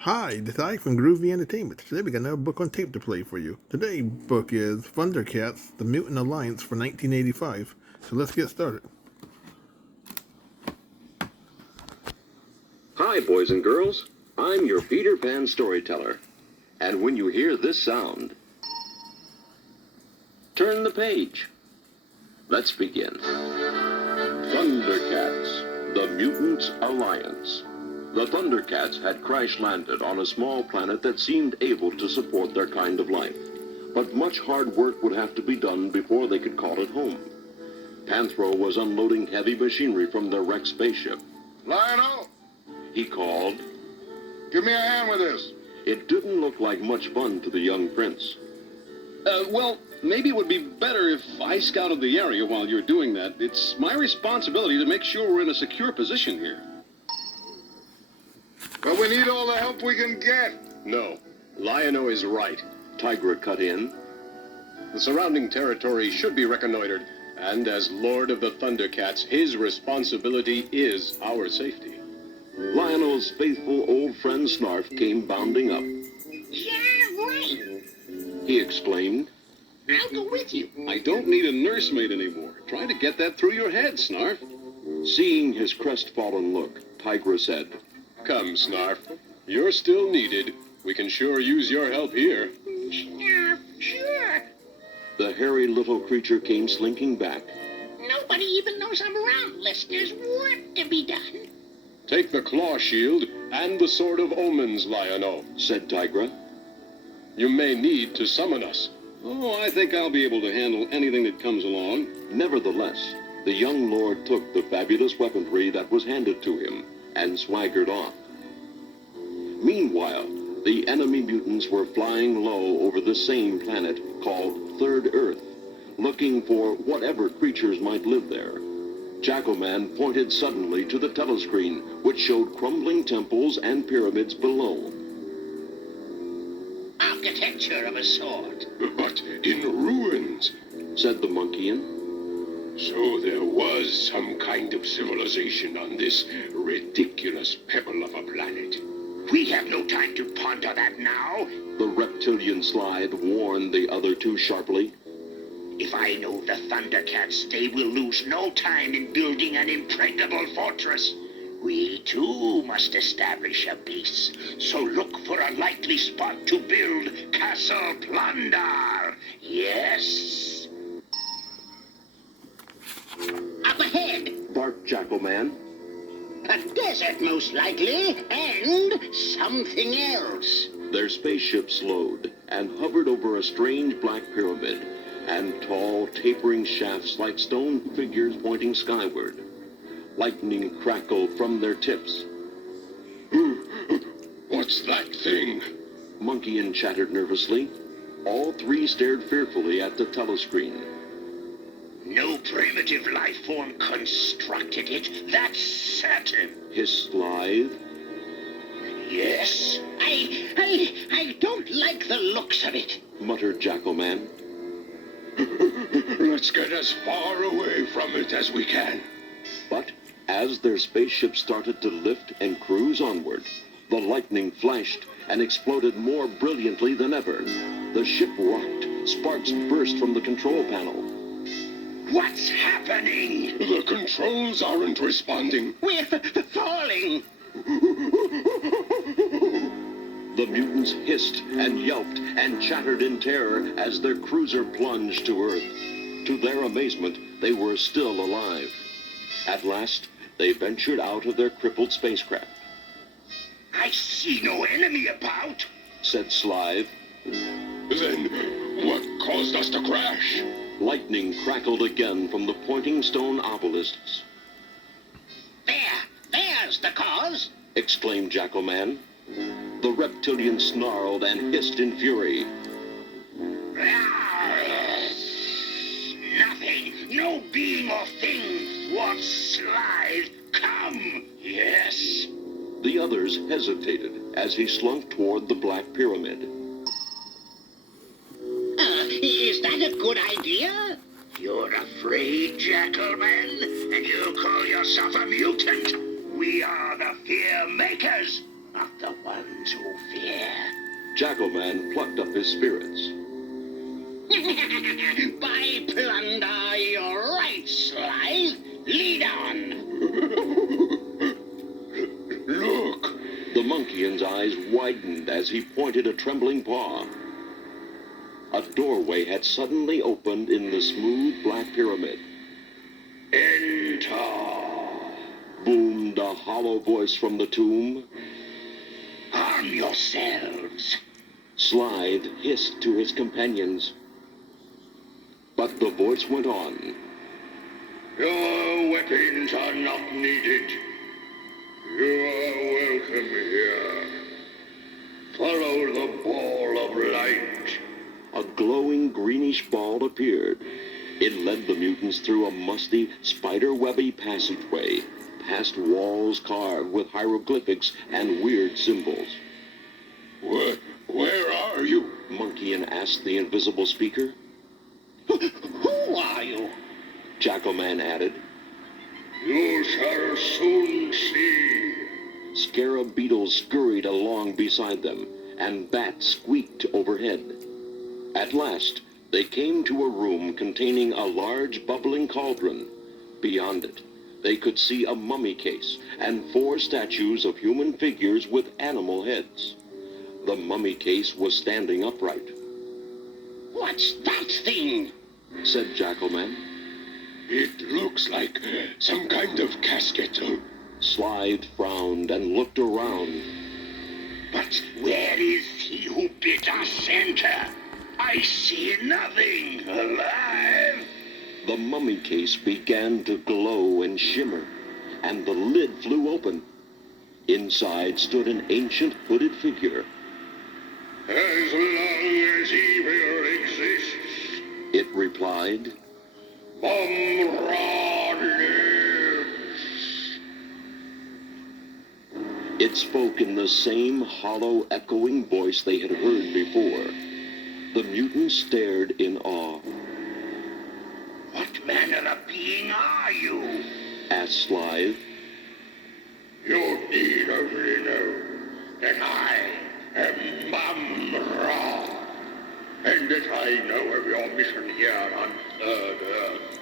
Hi, this is Ike from Groovy Entertainment. Today we got another book on tape to play for you. Today's book is Thundercats, The Mutant Alliance for 1985. So let's get started. Hi, boys and girls. I'm your Peter Pan storyteller. And when you hear this sound, turn the page. Let's begin. Thundercats, The Mutant Alliance. The Thundercats had crash-landed on a small planet that seemed able to support their kind of life. But much hard work would have to be done before they could call it home. Panthro was unloading heavy machinery from their wrecked spaceship. Lionel, He called. give me a hand with this. It didn't look like much fun to the young prince. Well, maybe it would be better if I scouted the area while you're doing that. It's my responsibility to make sure we're in a secure position here. But we need all the help we can get. No, Lion-O is right. Tigra cut in. The surrounding territory should be reconnoitered, and as Lord of the Thundercats, his responsibility is our safety. Lionel's faithful old friend Snarf came bounding up. Yeah, right. He exclaimed. I'll go with you. I don't need a nursemaid anymore. Try to get that through your head, Snarf. Seeing his crestfallen look, Tigra said, Come, Snarf. You're still needed. We can sure use your help here. Yeah, sure. The hairy little creature came slinking back. Nobody even knows I'm around unless there's work to be done. Take the claw shield and the Sword of Omens, Lion-O, Said Tigra. You may need to summon us. Oh, I think I'll be able to handle anything that comes along. Nevertheless, the young lord took the fabulous weaponry that was handed to him and swaggered off. Meanwhile, the enemy mutants were flying low over the same planet called Third Earth, looking for whatever creatures might live there. Jackalman pointed suddenly to the telescreen, which showed crumbling temples and pyramids below. Architecture of a sort. But in ruins. Said the Monkeyan. So there was some kind of civilization on this ridiculous pebble of a planet. We have no time to ponder that now. The reptilian Slide warned the other two sharply. If I know the Thundercats, they will lose no time in building an impregnable fortress. We, too, must establish a base. So look for a likely spot to build Castle Plunder. Yes. Up ahead. Barked Jackalman. A desert, most likely, and something else. Their spaceship slowed and hovered over a strange black pyramid and tall, tapering shafts like stone figures pointing skyward. Lightning crackled from their tips. What's that thing? Monkeyan chattered nervously. All three stared fearfully at the telescreen. No primitive life form constructed it, that's certain. Hissed Slithe. Yes, I don't like the looks of it. Muttered Jackalman. Let's get as far away from it as we can. But as their spaceship started to lift and cruise onward, the lightning flashed and exploded more brilliantly than ever. The ship rocked. Sparks burst from the control panel. What's happening? The controls aren't responding. We're falling. The mutants hissed and yelped and chattered in terror as their cruiser plunged to Earth. To their amazement, they were still alive. At last, they ventured out of their crippled spacecraft. I see no enemy about. Said Slithe. Then what caused us to crash? Lightning crackled again from the pointing stone obelisks. There's the cause. Exclaimed Jackalman. The reptilian snarled and hissed in fury. Nothing, no being or thing. What slide? Come. Yes. The others hesitated as he slunk toward the Black Pyramid. Is that a good idea? You're afraid, Jackalman? And you call yourself a mutant? We are the fear makers, not the ones to fear. Jackalman plucked up his spirits. By plunder, you're right, Sly. Lead on. Look! The monkey's eyes widened as he pointed a trembling paw. A doorway had suddenly opened in the smooth black pyramid. Enter! Boomed a hollow voice from the tomb. Arm yourselves. Slide hissed to his companions. But the voice went on. Your weapons are not needed. You are welcome here. Follow the ball of light. A glowing greenish ball appeared. It led the mutants through a musty, spider-webby passageway, past walls carved with hieroglyphics and weird symbols. Where are you? Monkeyan asked the invisible speaker. Who are you? Jackalman added. You shall soon see. Scarab beetles scurried along beside them, and bats squeaked overhead. At last, they came to a room containing a large bubbling cauldron. Beyond it, they could see a mummy case and 4 statues of human figures with animal heads. The mummy case was standing upright. What's that thing? Said Jackalman. It looks like some kind of casket. Slide frowned and looked around. But where is he who bid us enter? I see nothing alive. The mummy case began to glow and shimmer, and the lid flew open. Inside stood an ancient hooded figure. As long as evil exists, It replied. Mum-Ra lives. It spoke in the same hollow, echoing voice they had heard before. The mutants stared in awe. What manner of being are you? Asked Slide. You need only know that I am Mum-Ra, and that I know of your mission here on Third Earth.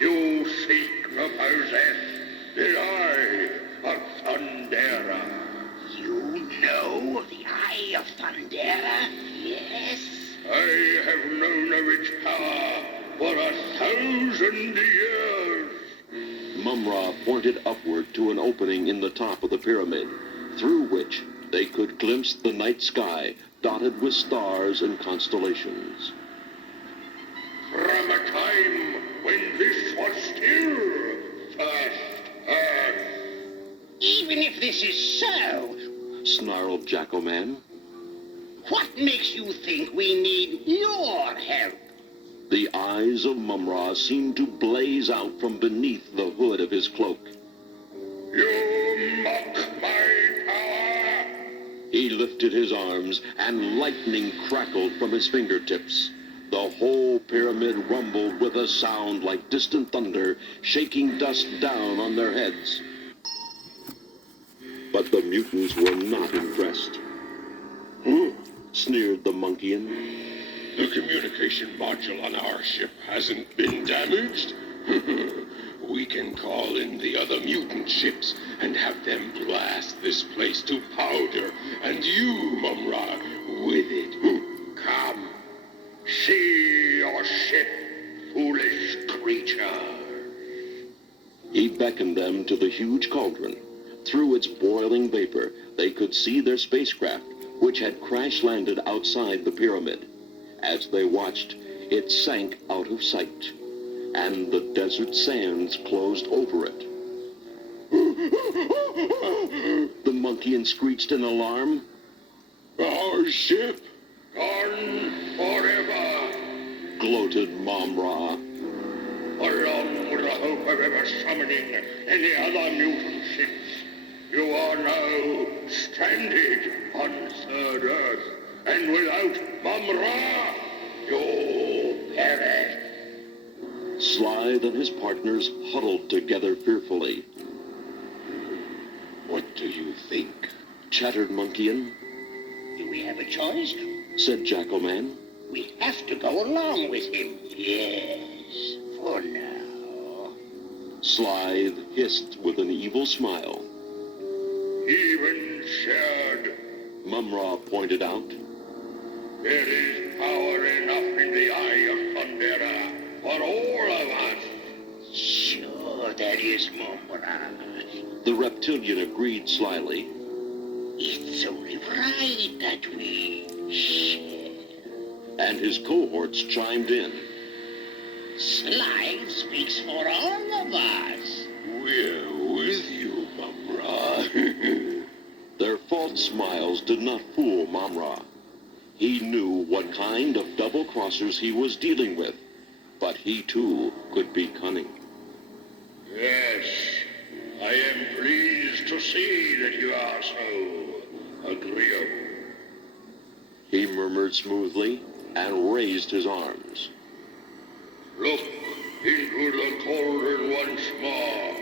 You seek to possess the Eye of Thundera. You know of the Eye of Thundera? Yes. I have known of its power for 1,000 years. Mum-Ra pointed upward to an opening in the top of the pyramid, through which they could glimpse the night sky dotted with stars and constellations. From a time when this was still First Earth. Even if this is so, Snarled Jackalman. what makes you think we need your help? The eyes of Mum-Ra seemed to blaze out from beneath the hood of his cloak. You mock my power. He lifted his arms, and lightning crackled from his fingertips. The whole pyramid rumbled with a sound like distant thunder, shaking dust down on their heads. But the mutants were not impressed. Sneered the Monkeyan. The communication module on our ship hasn't been damaged. We can call in the other mutant ships and have them blast this place to powder, and you, Mum-Ra, with it. Come, see your ship, foolish creature. He beckoned them to the huge cauldron. Through its boiling vapor, they could see their spacecraft, which had crash-landed outside the pyramid. As they watched, it sank out of sight, and the desert sands closed over it. The Monkeyan screeched in alarm. Our ship, gone forever. Gloated Mum-Ra. Along with the hope of ever summoning any other mutant ships, you are now stranded on Third Earth, and without Mum-Ra, you perish. Slide and his partners huddled together fearfully. What do you think? Chattered Monkeyan. Do we have a choice? said Jackalman. We have to go along with him. Yes, for now. Slythe hissed with an evil smile. Even shared, Mumra pointed out. there is power enough in the eye of Thundera for all of us. Sure, there is, Mumra. The reptilian agreed slyly. It's only right that we share. And his cohorts chimed in. Slythe speaks for all of us. We're with you, Mumra. Their false smiles did not fool Mumra. He knew what kind of double-crossers he was dealing with, but he too could be cunning. Yes, I am pleased to see that you are so agreeable. He murmured smoothly and raised his arms. Look into the cauldron once more.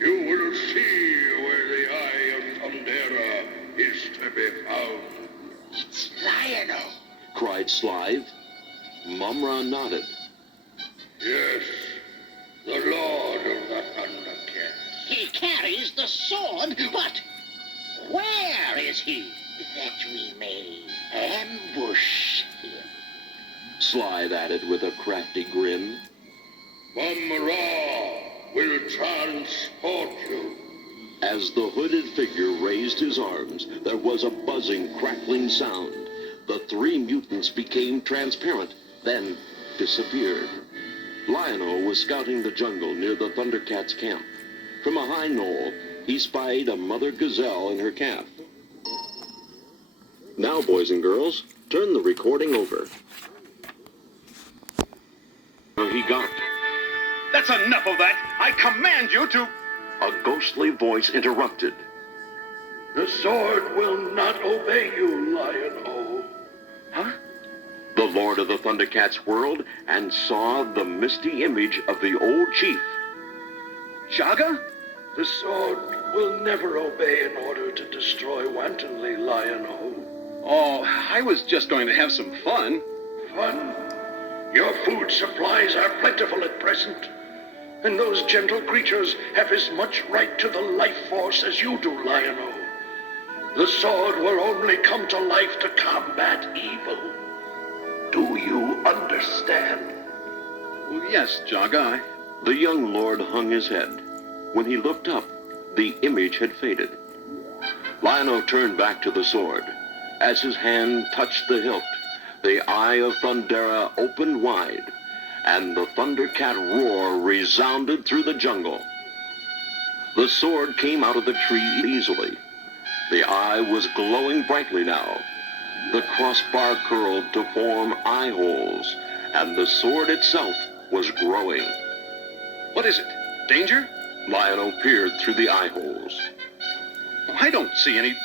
You will see where the eye of Thundera is to be found. It's Lionel. Cried Slythe. Mumra nodded. Yes, the Lord of the Thundercats. He carries the sword, but where is he? That we may ambush him. Slythe added with a crafty grin. Mumra will transport you. As the hooded figure raised his arms, there was a buzzing, crackling sound. The three mutants became transparent, then disappeared. Lionel was scouting the jungle near the Thundercats' camp. From a high knoll, he spied a mother gazelle and her calf. Now, boys and girls, turn the recording over. He got. That's enough of that! I command you to... A ghostly voice interrupted. The sword will not obey you, Lion-O. Huh? The Lord of the Thundercats whirled and saw the misty image of the old chief. Jaga? The sword will never obey in order to destroy wantonly, Lion-O. Oh, I was just going to have some fun. Fun? Your food supplies are plentiful at present. And those gentle creatures have as much right to the life force as you do, Lion-O. The sword will only come to life to combat evil. Do you understand? Well, yes, Jaga, The young lord hung his head. When he looked up, the image had faded. Lionel turned back to the sword. As his hand touched the hilt, the eye of Thundera opened wide, and the Thundercat roar resounded through the jungle. The sword came out of the tree easily. The eye was glowing brightly now. The crossbar curled to form eye holes, and the sword itself was growing. what is it? Danger? Lionel peered through the eye holes. I don't see any...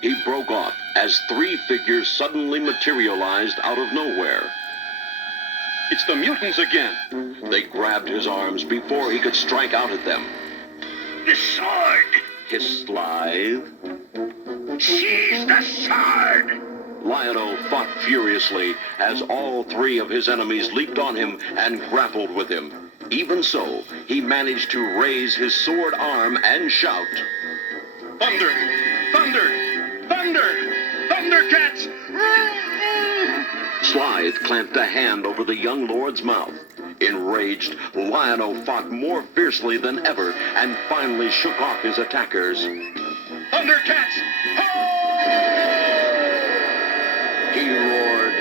He broke off as three figures suddenly materialized out of nowhere. It's the mutants again. They grabbed his arms before he could strike out at them. The sword! Hissed Slythe. Seize the sword! Lionel fought furiously as all three of his enemies leaped on him and grappled with him. Even so, he managed to raise his sword arm and shout. Thunder! Thunder! Thunder! Thundercats! Slythe clamped a hand over the young lord's mouth. Enraged, Lionel fought more fiercely than ever and finally shook off his attackers. Thundercats! He roared.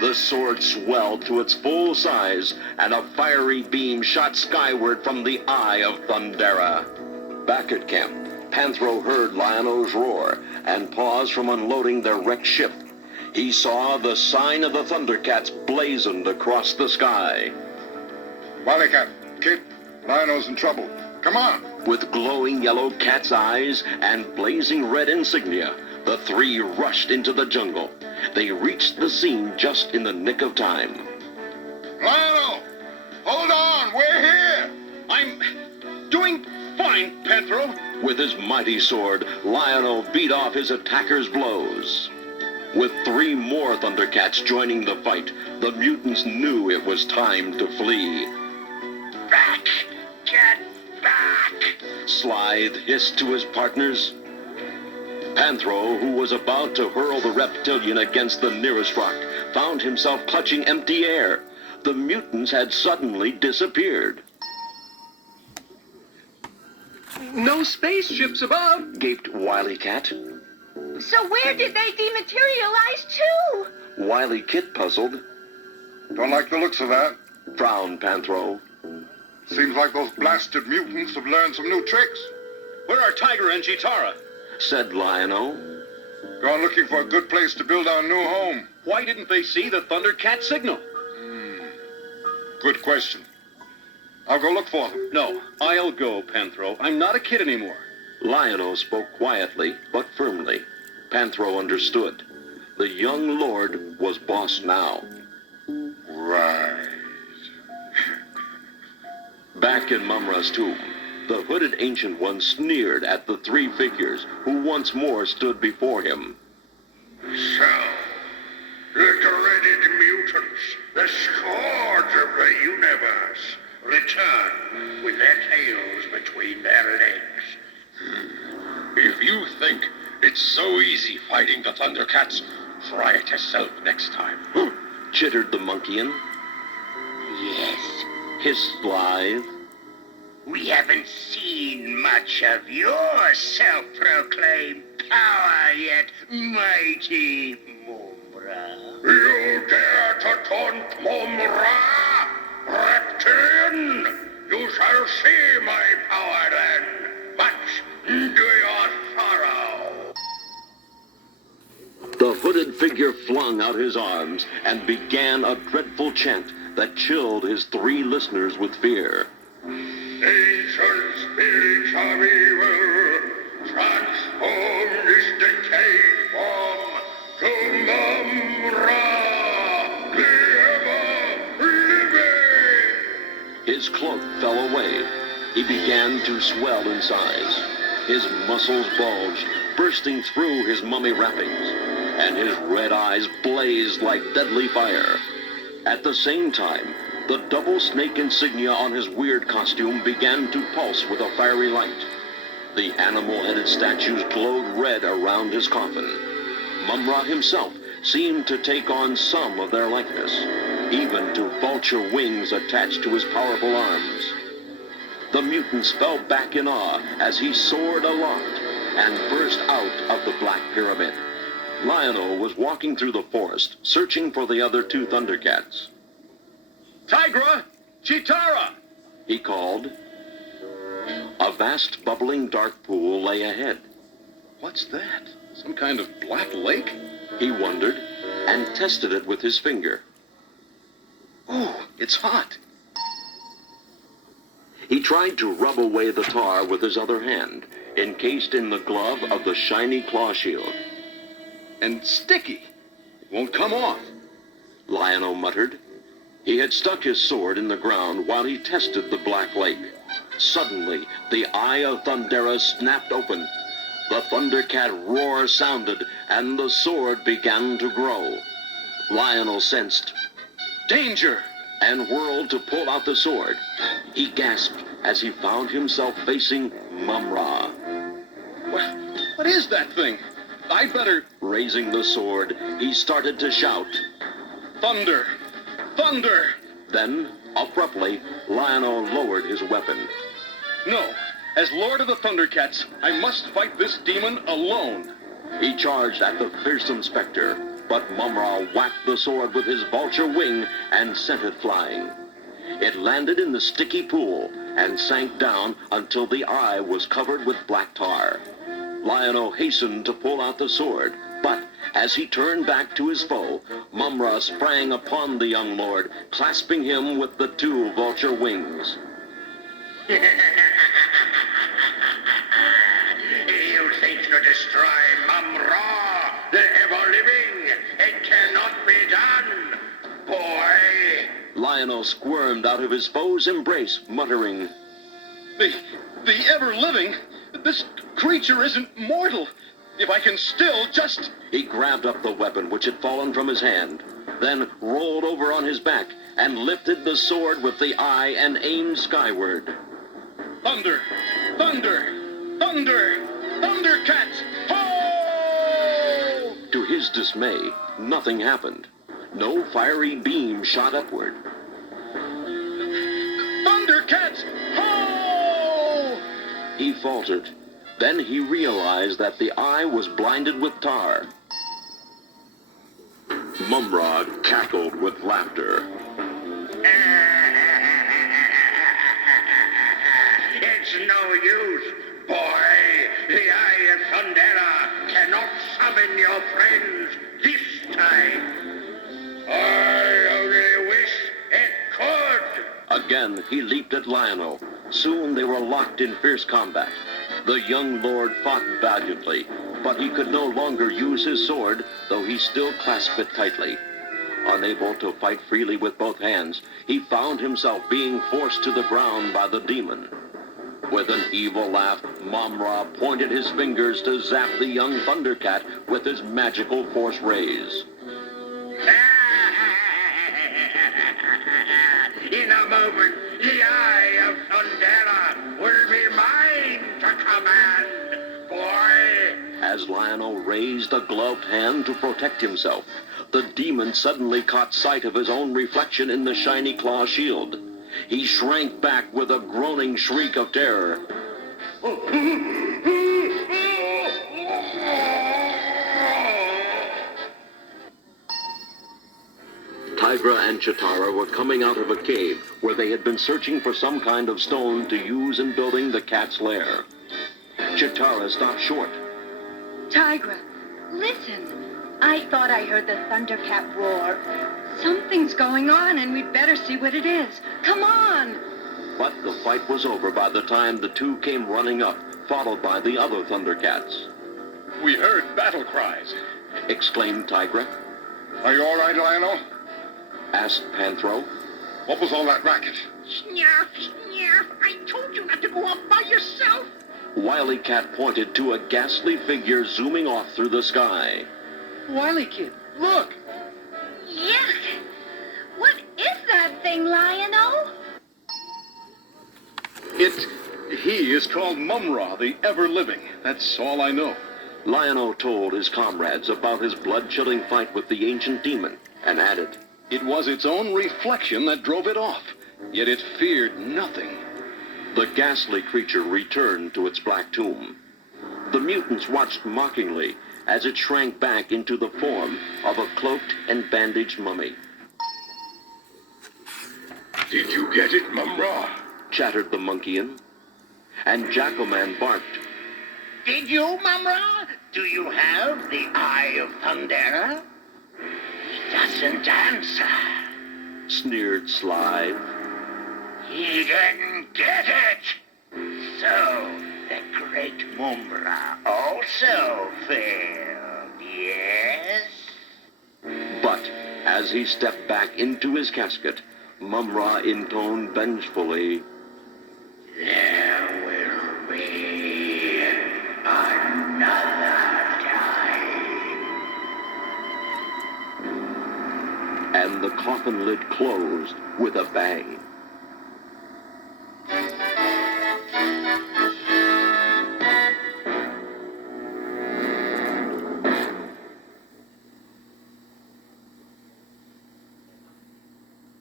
The sword swelled to its full size, and a fiery beam shot skyward from the eye of Thundera. Back at camp, Panthro heard Lionel's roar and paused from unloading their wrecked ship. He saw the sign of the Thundercats blazoned across the sky. Wildcat, Kit, Lionel's in trouble. Come on. With glowing yellow cat's eyes and blazing red insignia, the three rushed into the jungle. They reached the scene just in the nick of time. Lionel! Hold on, we're here! I'm doing fine, Panthro. With his mighty sword, Lion-O beat off his attackers' blows. With 3 more Thundercats joining the fight, the mutants knew it was time to flee. Back! Get back! Slithe hissed to his partners. Panthro, who was about to hurl the reptilian against the nearest rock, found himself clutching empty air. The mutants had suddenly disappeared. No spaceships above. Gaped Wily Cat. So where did they dematerialize to? Wily Kit puzzled. Don't like the looks of that. Frowned Panthro. Seems like those blasted mutants have learned some new tricks. Where are Tiger and Chitara? Said Lion-O. Gone looking for a good place to build our new home. Why didn't they see the Thundercat signal? Good question. I'll go look for them. No, I'll go, Panthro. I'm not a kid anymore. Lion-O spoke quietly but firmly. Panthro understood. The young lord was boss now. Right. Back in Mumra's tomb, the hooded Ancient One sneered at the 3 figures who once more stood before him. So, the dreaded mutants, the scourge of the universe, return with their tails between their legs. If you think it's so easy fighting the Thundercats, try it yourself next time. Chittered the Monkeyan. Yes, Hissed Slithe. we haven't seen much of your self-proclaimed power yet, mighty Mumbra. You dare to taunt Mumbra? Reptilian? You shall see my power then, much to your sorrow. The hooded figure flung out his arms and began a dreadful chant that chilled his 3 listeners with fear. Ancient spirits of evil, transform this decayed form to Mumbra, the ever-living! His cloak fell away. He began to swell in size. His muscles bulged, bursting through his mummy wrappings, and his red eyes blazed like deadly fire. At the same time, the double snake insignia on his weird costume began to pulse with a fiery light. The animal-headed statues glowed red around his coffin. Mumra himself seemed to take on some of their likeness, even to vulture wings attached to his powerful arms. The mutants fell back in awe as he soared aloft and burst out of the Black Pyramid. Lion-O was walking through the forest, searching for the other 2 Thundercats. Tigra! Chitara! He called. A vast, bubbling dark pool lay ahead. What's that? Some kind of black lake? He wondered, and tested it with his finger. Oh, it's hot. He tried to rub away the tar with his other hand, encased in the glove of the shiny claw shield. And sticky. It won't come off. Lion-O muttered. He had stuck his sword in the ground while he tested the black lake. Suddenly, the eye of Thundera snapped open. The Thundercat roar sounded, and the sword began to grow. Lion-O sensed Danger! and whirled to pull out the sword. He gasped as he found himself facing Mumra. What is that thing? I'd better... Raising the sword, he started to shout. Thunder! Thunder! Then, abruptly, Lion-O lowered his weapon. No. As Lord of the Thundercats, I must fight this demon alone. He charged at the fearsome specter, but Mumra whacked the sword with his vulture wing and sent it flying. It landed in the sticky pool and sank down until the eye was covered with black tar. Lion-O hastened to pull out the sword, but as he turned back to his foe, Mumra sprang upon the young lord, clasping him with the 2 vulture wings. You think to destroy Mumbra, the ever-living? It cannot be done, boy. Lion-O squirmed out of his foe's embrace, muttering, The ever-living? This creature isn't mortal. If I can still just... He grabbed up the weapon which had fallen from his hand, then rolled over on his back and lifted the sword with the eye and aimed skyward. Thunder! Thunder! Thunder! Thundercats! Ho! To his dismay, nothing happened. No fiery beam shot upward. Thundercats! Ho! He faltered. Then he realized that the eye was blinded with tar. Mumra cackled with laughter. It's no use, boy. The Eye of Thundera cannot summon your friends this time. I only wish it could. Again, he leaped at Lionel. Soon they were locked in fierce combat. The young lord fought valiantly, but he could no longer use his sword, though he still clasped it tightly. Unable to fight freely with both hands, he found himself being forced to the ground by the demon. With an evil laugh, Mumra pointed his fingers to zap the young Thundercat with his magical force rays. In a moment, the Eye of Thundera will be mine to command, boy. As Lionel raised a gloved hand to protect himself, the demon suddenly caught sight of his own reflection in the shiny claw shield. He shrank back with a groaning shriek of terror. Tigra and Chitara were coming out of a cave where they had been searching for some kind of stone to use in building the cat's lair. Chitara stopped short. Tigra, listen. I thought I heard the Thundercat roar. Something's going on, and we'd better see what it is. Come on! But the fight was over by the time the two came running up, followed by the other Thundercats. We heard battle cries. Exclaimed Tigra. Are you all right, Lionel? Asked Panthro. What was all that racket? Snarf, snarf, I told you not to go up by yourself. Wily Cat pointed to a ghastly figure zooming off through the sky. Wily Kid, look! Yuck! What is that thing, Lion-O? He is called Mumra, the ever-living. That's all I know. Lion-O told his comrades about his blood-chilling fight with the ancient demon, and added, It was its own reflection that drove it off, yet it feared nothing. The ghastly creature returned to its black tomb. The mutants watched mockingly as it shrank back into the form of a cloaked and bandaged mummy. Did you get it, Mumra? Chattered the Monkeyan, and Jackalman barked. Did you, Mumra? Do you have the Eye of Thundera? He doesn't answer. Sneered Sly. He didn't get it. So, the great Mumra also failed, yes? But as he stepped back into his casket, Mumra intoned vengefully, There will be another time. and the coffin lid closed with a bang.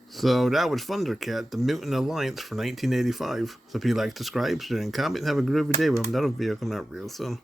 So that was Thundercat, the Mutant Alliance for 1985. So if you like, subscribe, share, and comment, and have a groovy day. We have another video coming out real soon.